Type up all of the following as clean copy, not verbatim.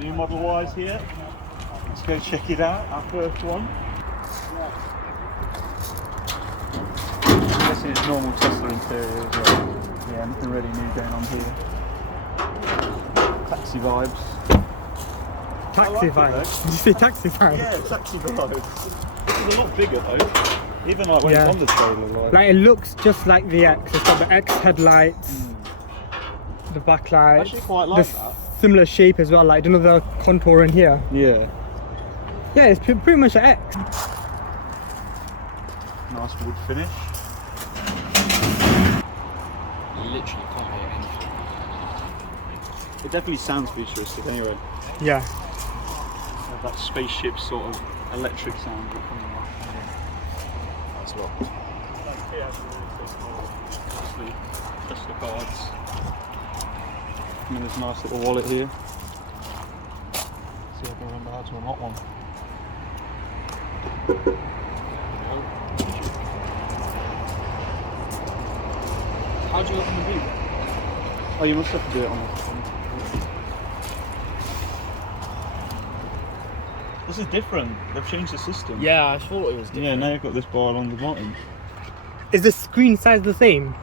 New Model Ys here. Let's go check it out, our first one. I'm guessing it's normal Tesla interior as well. Yeah, nothing really new going on here. Taxi vibes. Taxi vibes? Did you say taxi vibes? Yeah, taxi vibes. It's a lot bigger though. Even like when it's on the trailer. Like it looks just like the X. It's got the X headlights, the backlight. I actually quite like that. Similar shape as well, like the contour in here. Yeah. Yeah, it's pretty much an X. Nice wood finish. You literally can't hear anything. It definitely sounds futuristic anyway. Yeah. That spaceship sort of electric sound coming out. That's locked. Obviously, Tesla cards. And then there's a nice little wallet here. See if I can remember how to unlock one. How do you open the boot? Oh, you must have to do it on the phone. This is different. They've changed the system. Yeah, I thought it was different. Yeah, now you've got this bar on the bottom. Is the screen size the same?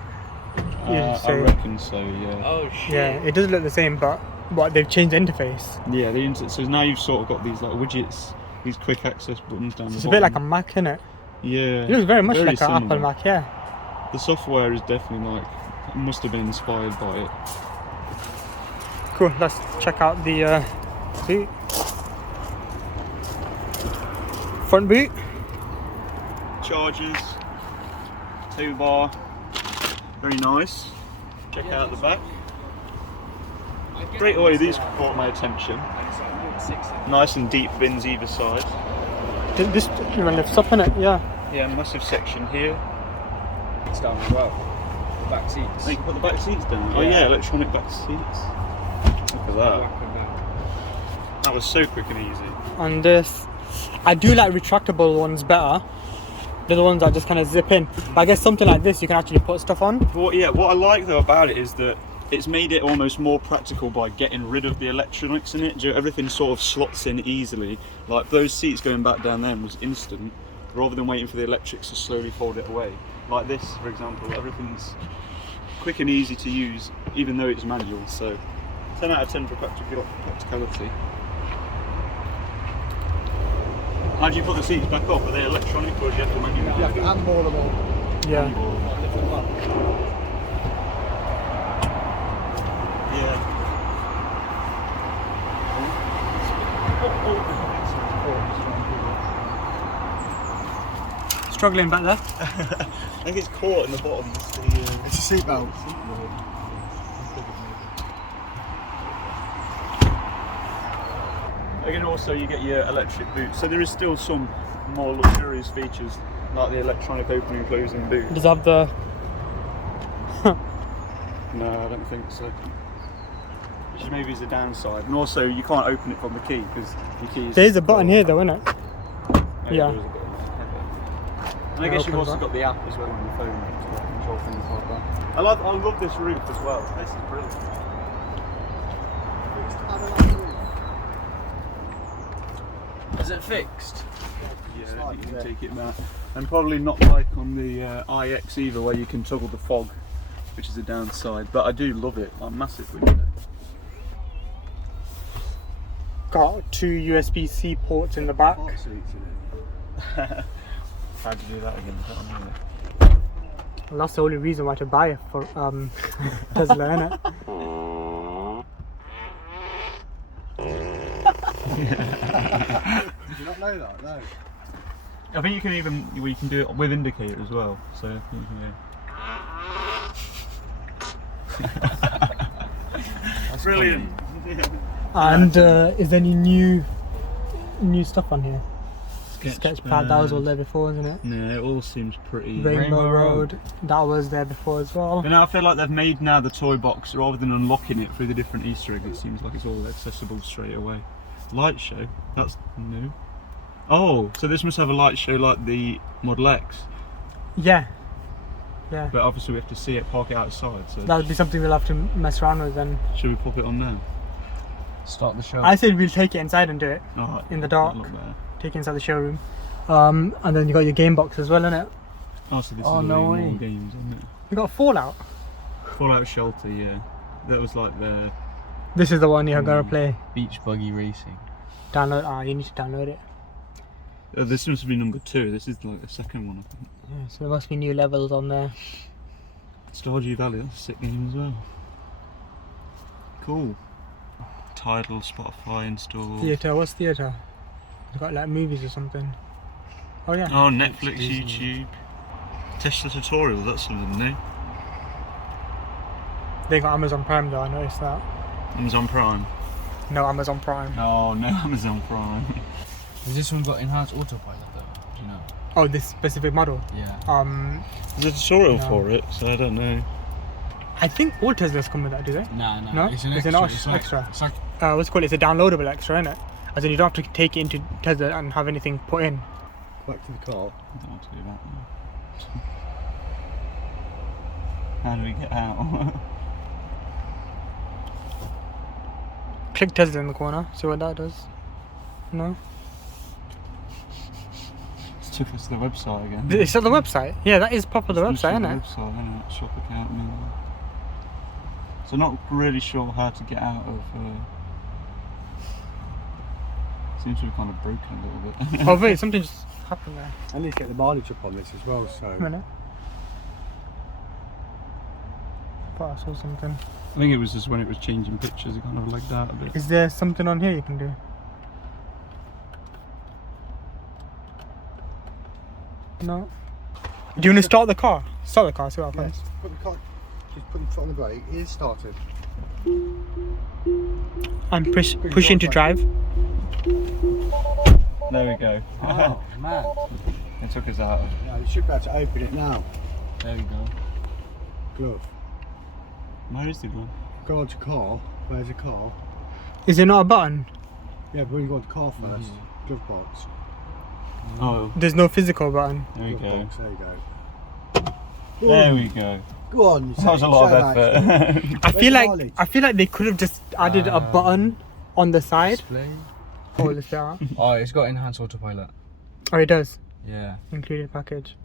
I reckon so, yeah. Oh shit. Yeah, it does look the same, but they've changed the interface. Yeah, so now you've sort of got these like widgets, these quick access buttons down the It's bottom. a bit like a Mac, isn't it? Yeah. It looks very much like similar. an Apple Mac, yeah. The software is definitely like, must have been inspired by it. Cool, let's check out the boot. Front boot. Chargers, tow bar, very nice. Check out the back. Straight away these caught my attention. Nice and deep bins either side. This even lifts up in it, yeah. Yeah, massive section here. It's down as well. The back seats. You can put the back seats down. Oh Yeah. yeah, electronic back seats. Look at that. That was so quick and easy. And this, I do like retractable ones better. They're the ones that just kind of zip in. But I guess something like this you can actually put stuff on. What I like though about it is that it's made it almost more practical by getting rid of the electronics in it. Everything sort of slots in easily. Like those seats going back down there was instant, rather than waiting for the electrics to slowly fold it away. Like this, for example, everything's quick and easy to use, even though it's manual. So 10 out of 10 for practicality. How do you put the seats back up? Are they electronic or do you have to manually? You have to handball them all. Yeah. Lift them up. Yeah. Struggling back there. I think it's caught in the bottom. It's a seatbelt. Again, also you get your electric boot. So there is still some more luxurious features like the electronic opening and closing boot. Does it have the... No, I don't think so. Which maybe is a downside. And also you can't open it from the key because your key is... There's a button here though, isn't it? Yeah. there is a button. And I guess you've also got the app as well on your phone to control things like that. I love this roof as well. This is brilliant. Is it fixed? Yeah, you can take it back. And probably not like on the iX either, where you can toggle the fog, which is a downside. But I do love it, like massive window. Got 2 USB-C ports in the back. How'd you do that again? I don't know. And that's the only reason why to buy it for Tesla, innit? Did you not know that? No. I think you can do it with indicator as well. So I think That's brilliant. And is there any new stuff on here? Sketchpad, that was all there before, isn't it? No, it all seems pretty. Rainbow Road, that was there before as well. But now I feel like they've made now the toy box, rather than unlocking it through the different Easter eggs, it seems like it's all accessible straight away. Light show, that's new. Oh, so this must have a light show like the Model X. Yeah. Yeah. But obviously we have to see it, park it outside. So That would be something we'll have to mess around with then. should we pop it on now? Start the show. I said we'll take it inside and do it Alright, in the dark. that'll look better. Take it inside the showroom. And then you got your game box as well, innit? Oh, so this Oh, is no all way. more games, isn't it? You got Fallout. Fallout Shelter, yeah. That was like the... This is the one you're gonna Mm. play. Beach buggy racing. Download. You need to download it. this must be number 2. This is like the second one, I think. Yeah, so there must be new levels on there. Stardew Valley, that's a sick game as well. Cool. Tidal, Spotify installed. Theatre. What's theatre? It's got like movies or something. Oh yeah. Oh, Netflix, YouTube. Tesla tutorial, that's something new. They got Amazon Prime though. I noticed that. Amazon Prime. No Amazon Prime. Oh, no Amazon Prime. Has this one got enhanced autopilot though? Do you know? Oh, this specific model. Yeah. There's a tutorial No. for it, so I don't know. I think all Teslas come with that, do they? No. It's an It's extra. an extra. It's like What's it called? It's a downloadable extra, isn't it? As in you don't have to take it into Tesla and have anything put in. Back to the car. I don't want to do that now. How do we get out? Click Tesla in the corner. See what that does. No. Just took us to the website again. It's at the website. Yeah, that is proper the It's website, isn't literally it? the website, isn't it? Shop account. So not really sure how to get out of. Seems to be kind of broken a little bit. Oh wait, something just happened there. I need to get the mileage up on this as well, so. A minute. I thought I saw something. I think it was just when it was changing pictures, it kind of lagged out a bit. Is there something on here you can do? No. Do you want to start the car? Start the car, see what happens. Yes. Put the car, just put the foot on the brake. It is started. And pushing to drive. There we go. oh man. It took us out. Yeah, you should be able to open it now. There we go. Glove. Where is the glove? Go on to car. Where's the car? Is there not a button? Yeah, but when you go on to car first. Glove box. Oh, There's no physical button. there we Glove go. box. There you go. There we go. Go on. That was a lot of effort. I feel like they could have just added a button on the side. Display. Oh, let's do that. Oh, it's got enhanced autopilot. Oh, it does. Yeah. Included package.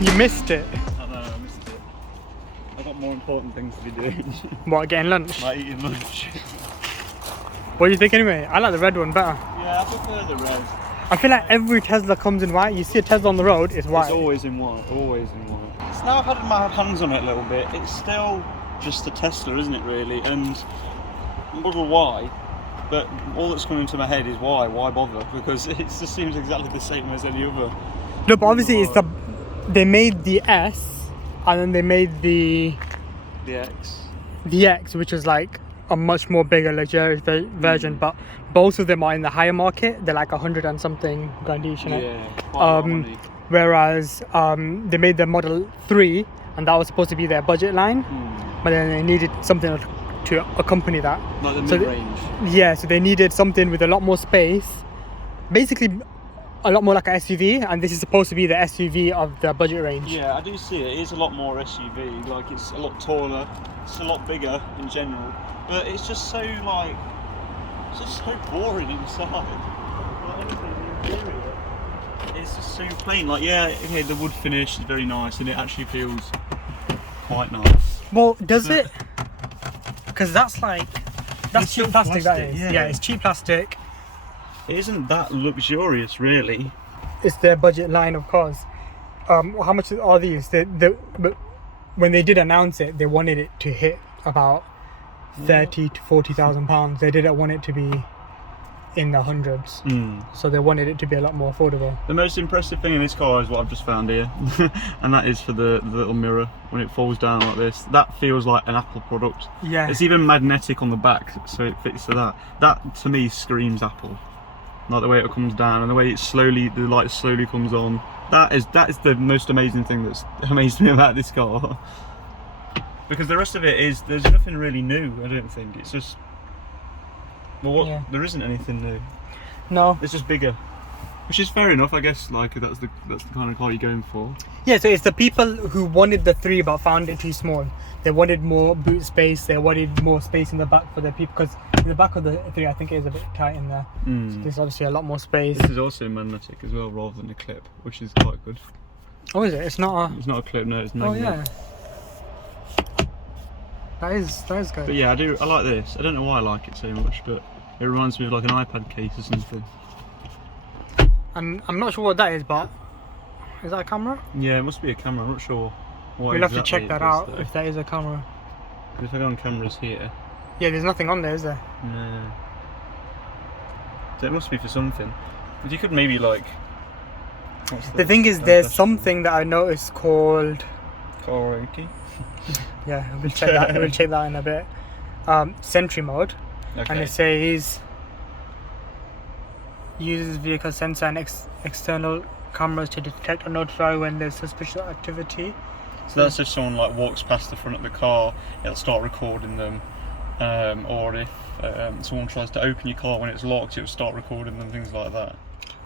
You missed it. I know, I missed it. I've got more important things to be doing. What, getting lunch? Like eating lunch. What do you think anyway? I like the red one better. Yeah, I prefer the red. I feel like every Tesla comes in white. You see a Tesla on the road, it's white. It's always in white, always in white. So now I've had my hands on it a little bit, it's still just a Tesla, isn't it really? And I wonder why, but all that's coming into my head is why bother? Because it just seems exactly the same as any other. No, but obviously they made the S and then they made the X, which is like a much more bigger luxurious version, but both of them are in the higher market. They're like 100 and something grand each, innit? Yeah, quite a lot of money. Whereas they made the Model 3 and that was supposed to be their budget line, but then they needed something to accompany that. Like the So mid-range. Yeah, so they needed something with a lot more space, basically a lot more like an SUV, and this is supposed to be the SUV of the budget range. Yeah, I do see it. It is a lot more SUV. Like it's a lot taller. It's a lot bigger in general. But it's just so like, it's just so boring inside. Like everything, the interior, it's just so plain. Like yeah, okay, the wood finish is very nice, and it actually feels quite nice. Well, does But- it? Because that's like It's cheap still plastic. That plastic, is. yeah. Yeah, it's cheap plastic. It isn't that luxurious, really. It's their budget line of cars. How much are these? But when they did announce it, they wanted it to hit about 30 to 40,000 pounds. They didn't want it to be in the hundreds, so they wanted it to be a lot more affordable. The most impressive thing in this car is what I've just found here, and that is for the little mirror when it falls down like this. That feels like an Apple product. Yeah. It's even magnetic on the back, so it fits to that. That to me screams Apple. like the way it comes down and the way the light slowly comes on. That is the most amazing thing that's amazed me about this car. Because the rest of it is, there's nothing really new. I don't think it's just, well, there isn't anything new. No. It's just bigger, which is fair enough, I guess. Like that's the kind of car you're going for. Yeah, so it's the people who wanted the 3 but found it too small. They wanted more boot space. They wanted more space in the back for the people, because in the back of the 3, I think it is a bit tight in there. So there's obviously a lot more space. This is also magnetic as well, rather than a clip, which is quite good. Oh, is it? It's not a. It's not a clip, no. It's Oh magnetic. yeah. That is good. But yeah, I like this. I don't know why I like it so much, but it reminds me of like an iPad case or something. And I'm not sure what that is, but is that a camera? Yeah, it must be a camera. I'm not sure. What We'll have to exactly check that it is, out though. if that is a camera. If I go on cameras here, Yeah, there's nothing on there, is there? no. So it must be for something. If you could maybe like. What's The thing is, there's something that I noticed called. Karaoke. Yeah, we'll check that. We'll check that in a bit. Sentry mode, Okay. and it says uses vehicle sensor and external cameras to detect or notify when there's suspicious activity. So that's if someone like walks past the front of the car, it'll start recording them. Or if someone tries to open your car when it's locked, it'll start recording them, things like that.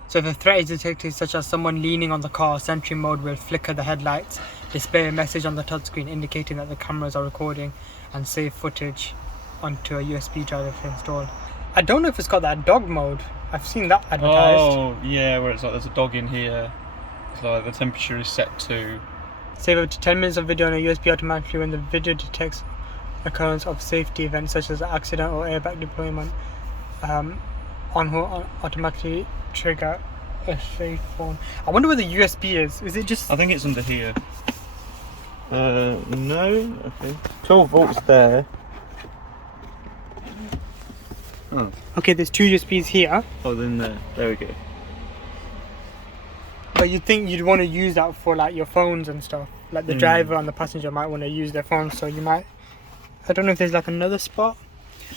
So if a threat is detected, such as someone leaning on the car, Sentry mode will flicker the headlights, display a message on the touchscreen indicating that the cameras are recording, and save footage onto a USB drive if installed. I don't know if it's got that dog mode. I've seen that advertised. Oh yeah, where it's like there's a dog in here. It's like the temperature is set to. Save up to 10 minutes of video on a USB automatically when the video detects occurrence of safety events such as accident or airbag deployment. Automatically trigger a safe phone. I wonder where the USB is. Is it just? I think it's under here. No. Okay. 12 volts there. Oh. Okay, there's 2 USBs here. Oh, then there. There we go. But you'd think you'd want to use that for like your phones and stuff. Like the driver and the passenger might want to use their phones, so you might. I don't know if there's like another spot.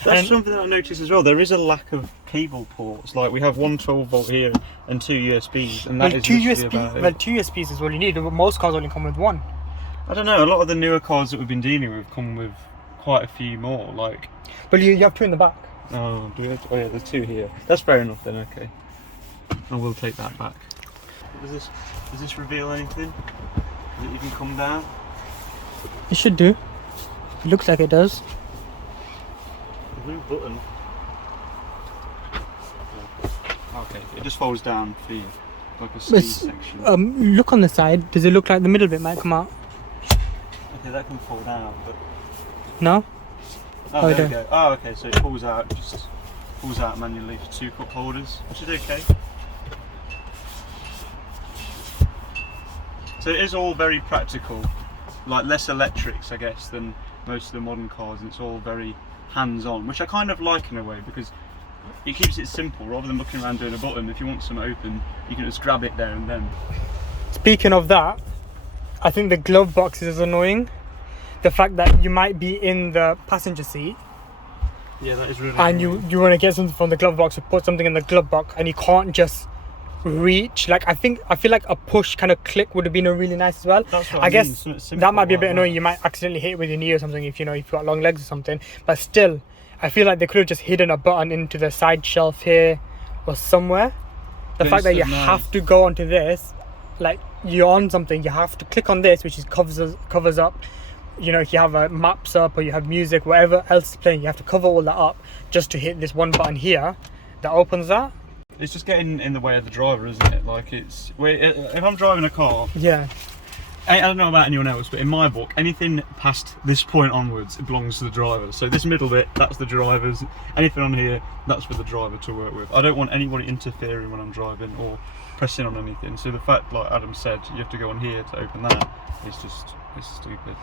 That's something that I noticed as well. There is a lack of cable ports. Like we have one 12 volt here and 2 USBs, and that is literally about it. Well, 2 USBs is all you need. Most cars only come with 1. I don't know. A lot of the newer cars that we've been dealing with come with quite a few more. Like. But you have 2 in the back. Oh, do we have to, oh yeah, there's 2 here. That's fair enough then. Okay. I will take that back. Does this reveal anything? Does it even come down? It should do. It looks like it does. There's no button. Okay, it just folds down for you, like a speed section. Look on the side. Does it look like the middle bit might come out? Okay, that can fold out, but No? oh, there we go. Oh, okay, so it pulls out, just pulls out manually for 2 cup holders, which is okay. So it is all very practical, like less electrics, I guess, than most of the modern cars, and it's all very hands-on, which I kind of like in a way, because it keeps it simple rather than looking around doing a button. If you want something open, you can just grab it there and then. Speaking of that, I think the glove box is annoying. The fact that you might be in the passenger seat Yeah, that is really and annoying. you want to get something from the glove box or put something in the glove box and you can't just reach. Like I feel like a push kind of click would have been really nice as well. That's what I mean, guess something simple that might be a like bit that. annoying. You might accidentally hit it with your knee or something if you've got long legs or something. But still, I feel like they could have just hidden a button into the side shelf here or somewhere. The But fact that it's you so nice. have to go onto this, like you're on something, you have to click on this, which is covers up. You know, if you have maps up or you have music, whatever else is playing, you have to cover all that up just to hit this one button here that opens that. It's just getting in the way of the driver, isn't it? Like if I'm driving a car, Yeah. I don't know about anyone else, but in my book, anything past this point onwards, it belongs to the driver. So this middle bit, that's the driver's. Anything on here, that's for the driver to work with. I don't want anybody interfering when I'm driving or pressing on anything. So the fact, like Adam said, you have to go on here to open that, it's stupid.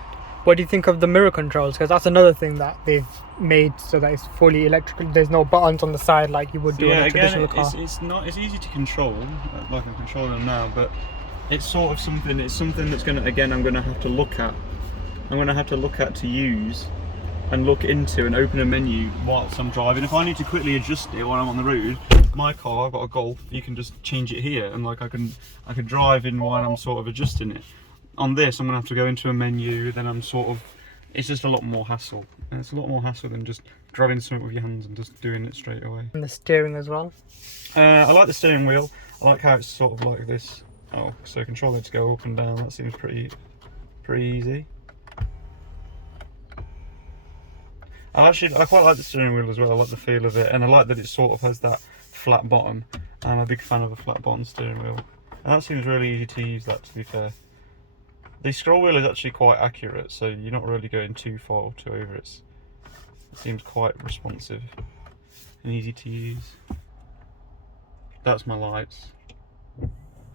What do you think of the mirror controls? Because that's another thing that they've made so that it's fully electrical. There's no buttons on the side like you would do in a traditional car. It's easy to control, like I'm controlling them now, but it's sort of something. It's something that's I'm gonna have to look at. I'm gonna have to look at to use, and look into and open a menu whilst I'm driving. If I need to quickly adjust it while I'm on the road, my car, I've got a Golf, you can just change it here, and like I can drive in while I'm sort of adjusting it. On this, I'm gonna have to go into a menu, then I'm sort of, it's just a lot more hassle. And it's a lot more hassle than just grabbing something with your hands and just doing it straight away. And the steering as well. I like the steering wheel. I like how it's sort of like this. Oh, so control it to go up and down. That seems pretty easy. I quite like the steering wheel as well. I like the feel of it, and I like that it sort of has that flat bottom. I'm a big fan of a flat bottom steering wheel, and that seems really easy to use. That, to be fair, the scroll wheel is actually quite accurate, so you're not really going too far or too over. It seems quite responsive and easy to use. That's my lights.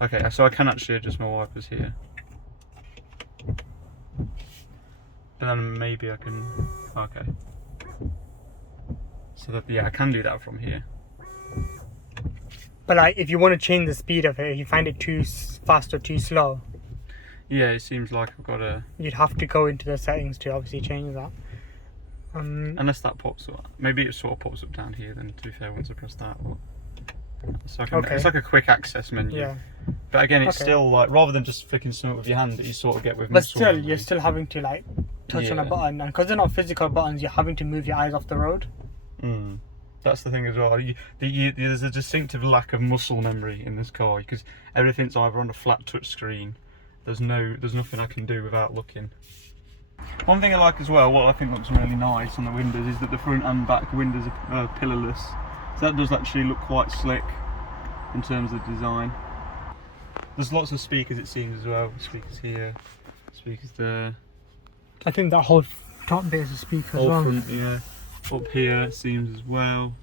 Okay, so I can actually adjust my wipers here. But then maybe I can, okay. So that, yeah, I can do that from here. But like, if you want to change the speed of it, if you find it too fast or too slow, yeah, it seems like I've got to... You'd have to go into the settings to obviously change that. Unless that pops up. Maybe it sort of pops up down here then, to be fair, once I press that. But it's like a quick access menu. Yeah. But again, it's still like, rather than just flicking something with your hand that you sort of get with... But still, you're still having to like touch on a button, and because they're not physical buttons, you're having to move your eyes off the road. That's the thing as well. There's a distinctive lack of muscle memory in this car, because everything's either on a flat touch screen. There's nothing I can do without looking. One thing I like as well, what I think looks really nice on the windows, is that the front and back windows are pillarless. So that does actually look quite slick in terms of design. There's lots of speakers, it seems, as well. Speakers here, speakers there. I think that whole top bit is a speaker as well. Front, yeah. Up here it seems as well.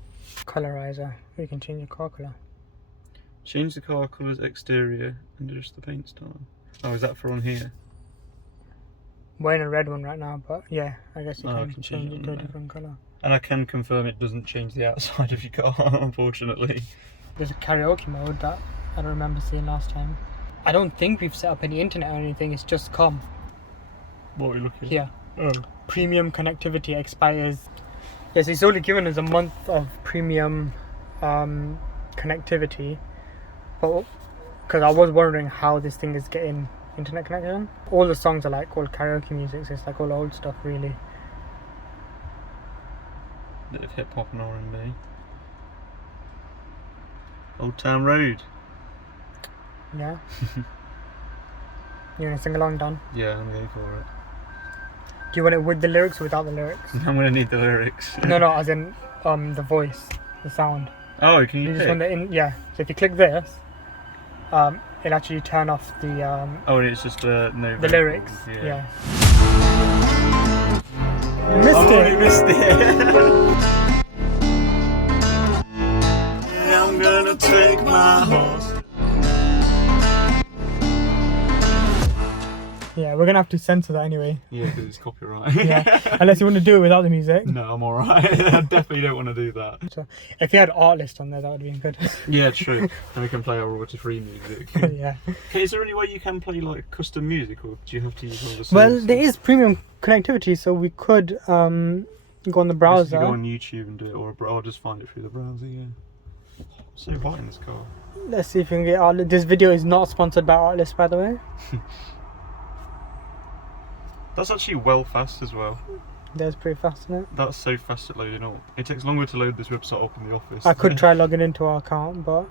Colouriser. You can change your car colour. Change the car colours, exterior, and adjust the paint style. Oh, is that for on here? We're in a red one right now, but yeah, I guess you I can change it to a different colour. And I can confirm it doesn't change the outside of your car, unfortunately. There's a karaoke mode that I don't remember seeing last time. I don't think we've set up any internet or anything, it's just come. What are we looking at? Here. Oh. Premium connectivity expires. Yes, it's only given us a month of premium connectivity, but because I was wondering how this thing is getting internet connection. All the songs are like all karaoke music, so it's like all old stuff really. Bit of hip hop and R&B. Old Town Road. Yeah. You wanna sing along, Dan? Yeah, I'm going for it. Do you want it with the lyrics or without the lyrics? I'm gonna need the lyrics. No, as in the voice, the sound. Oh, can you You just pick? want the yeah. So if you click this, it'll actually turn off the Oh, and it's just no. the lyrics. Yeah. You missed I've it. already missed it. I'm gonna take my horse. Yeah, we're gonna have to censor that anyway. Yeah, because it's copyright. Yeah, unless you want to do it without the music. No, I'm alright. I definitely don't want to do that. So if you had art list on there, that would be good. Yeah, true. And we can play our royalty-free music. Yeah. Okay, is there any way you can play like custom music, or do you have to use all the songs? Well, there is premium connectivity, so we could go on the browser. Go on YouTube and do it, or I'll just find it through the browser. Yeah. So hot in this car. Let's see if we can get Artlist. This video is not sponsored by Artlist, by the way. That's actually well fast as well. That's pretty fast, isn't it? That's so fast at loading up. It takes longer to load this website up in the office. I could try logging into our account, but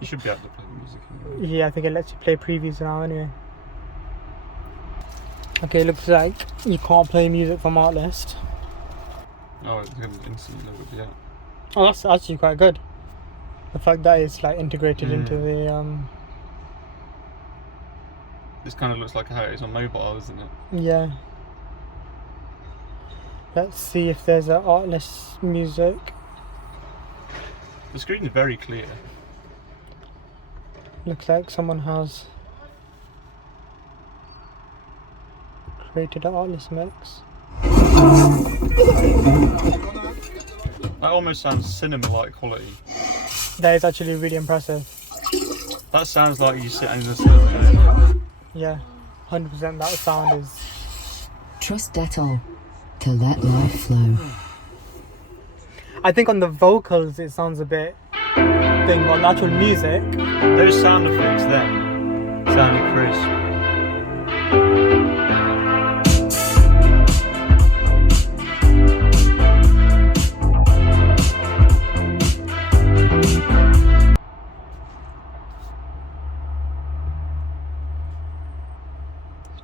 You should be able to play the music anyway. yeah, I think it lets you play previews now anyway. Okay, looks like you can't play music from Artlist. Oh, it's going to instantly load up, yeah. Oh, that's actually quite good. The fact that it's like integrated into the This kind of looks like how it is on mobile, isn't it? yeah. Let's see if there's an Artlist music. The screen is very clear. Looks like someone has created an Artlist mix. That almost sounds cinema-like quality. That is actually really impressive. That sounds like you sit in the cinema. Yeah, 100% that sound is... Trust Dettol to let life flow. I think on the vocals it sounds a bit thing, but the actual music. Those sound effects then sounded crisp.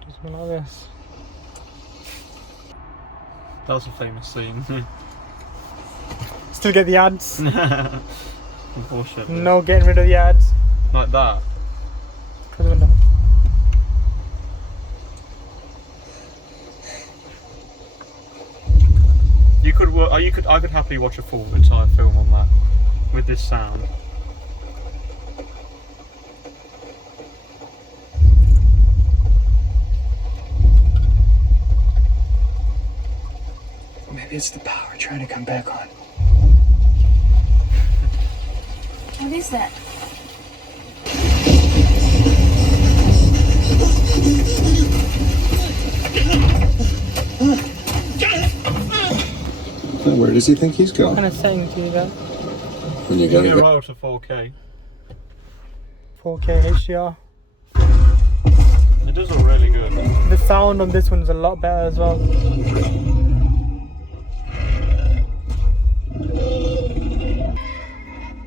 Something like this. That was a famous scene. Still get the ads. Unfortunately. No getting rid of the ads. Like that. Close the window. I could happily watch a full entire film on that with this sound. Maybe it's the power trying to come back on. What is that? Where does he think he's What going? kind of settings do you got? When you Give me go a roll to 4K. 4K HDR. It does look really good. The sound on this one's a lot better as well.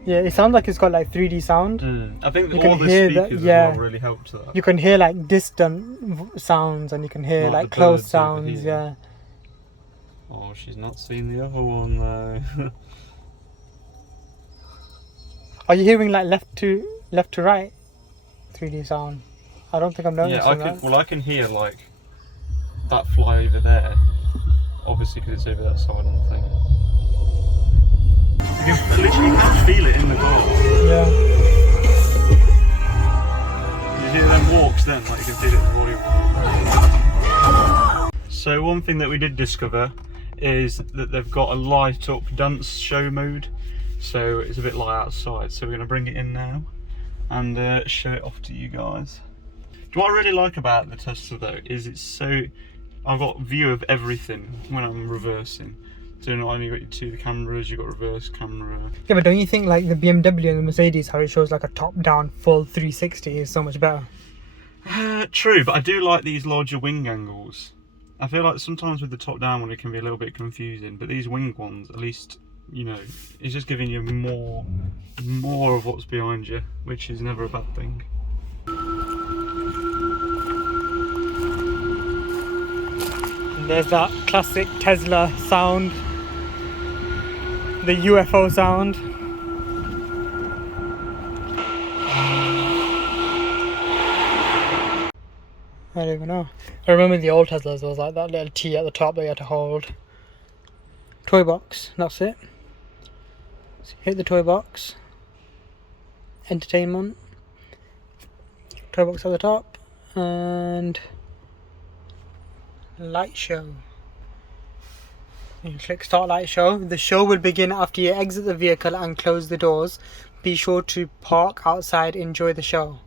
Yeah, it sounds like it's got like 3D sound. I think You all can the hear speakers that, as yeah. well really helped that. You can hear like distant sounds and you can hear Like like the close birds over sounds, here. yeah. Oh, she's not seen the other one though. Are you hearing like left to right 3D sound? I don't think I'm noticing Yeah, that. I can hear like that fly over there. Obviously, because it's over that side on the thing. You literally can feel it in the car. Yeah. You hear them walks then, like you can feel it in the body. So one thing that we did discover is that they've got a light up dance show mode. So it's a bit light outside. So we're going to bring it in now and show it off to you guys. What I really like about the Tesla though is it's so, I've got view of everything when I'm reversing. So not only got your 2 cameras, you've got reverse camera. Yeah, but don't you think like the BMW and the Mercedes, how it shows like a top-down full 360 is so much better? True, but I do like these larger wing angles. I feel like sometimes with the top-down one it can be a little bit confusing, but these wing ones, at least, you know, it's just giving you more of what's behind you, which is never a bad thing. And there's that classic Tesla sound. The UFO sound. I don't even know. I remember the old Teslas, there was like that little T at the top that you had to hold. Toybox, that's it. So hit the Toybox. Entertainment. Toybox at the top. And light show. You click start light show. The show will begin after you exit the vehicle and close the doors. Be sure to park outside. Enjoy the show.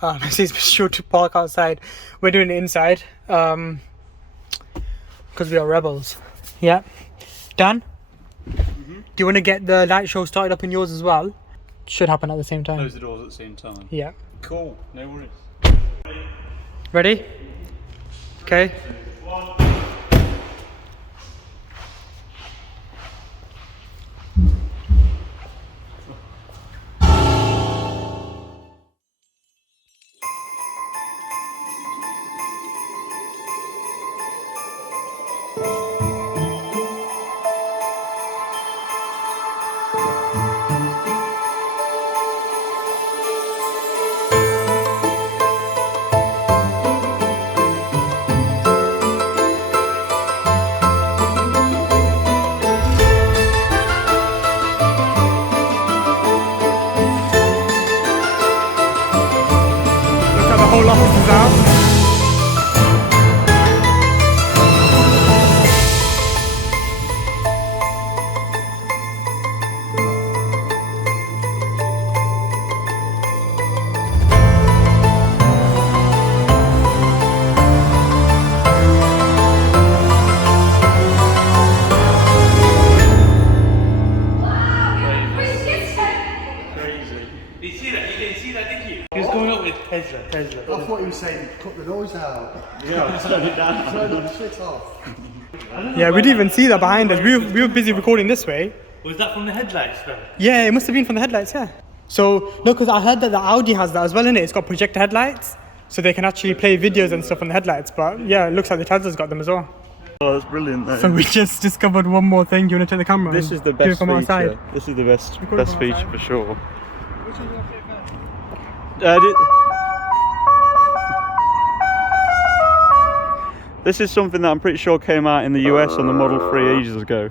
It says be sure to park outside. We're doing it inside because we are rebels. Yeah. Dan? Do you want to get the light show started up in yours as well? Should happen at the same time. Close the doors at the same time. Yeah. Cool, no worries. Ready? Okay. saying cut the noise out. Yeah, turn it down. Turn the shit off. Yeah, we didn't even see that behind us. We were busy recording this way. Was that from the headlights though? Yeah, it must have been from the headlights, yeah. So, no, because I heard that the Audi has that as well, innit? It's got projector headlights, so they can actually play videos and stuff on the headlights. But yeah, it looks like the Tesla's got them as well. Oh, that's brilliant. Though. So we just discovered one more thing. Do you want to take the camera? This and is the do it best from feature. outside? This is the best Record it from feature outside. for sure. Which one's your favourite? This is something that I'm pretty sure came out in the US on the Model 3 ages ago,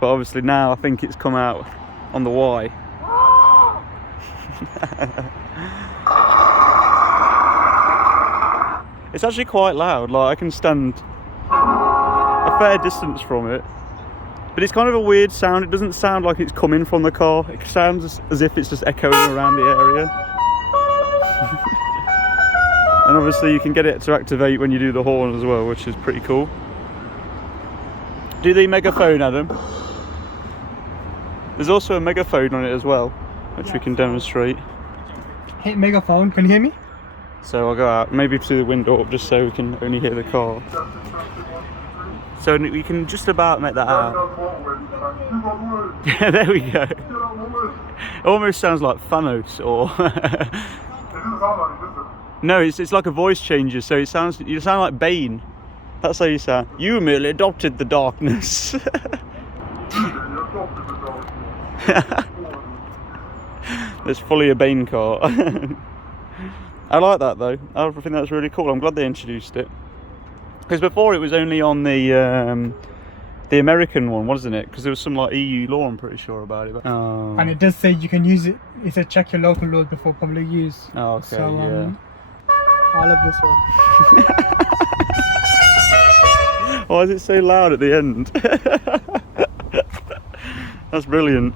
but obviously now I think it's come out on the Y. It's actually quite loud, like I can stand a fair distance from it, but it's kind of a weird sound. It doesn't sound like it's coming from the car, it sounds as if it's just echoing around the area. And obviously you can get it to activate when you do the horn as well, which is pretty cool. Do the megaphone, Adam. There's also a megaphone on it as well, which we can demonstrate. Hit megaphone. Can you hear me? So I'll go out, maybe to the window up just so we can only hear the car. So we can just about make that out. Yeah, there we go. It almost sounds like Thanos or... No, it's like a voice changer, so you sound like Bane. That's how you sound. You merely adopted the darkness. It's fully a Bane car. I like that though. I think that's really cool. I'm glad they introduced it. Because before it was only on the American one, wasn't it? Because there was some like EU law, I'm pretty sure about it. Oh. And it does say you can use it. It says check your local laws before public use. Oh, okay, So, yeah. I love this one. Why is it so loud at the end? That's brilliant.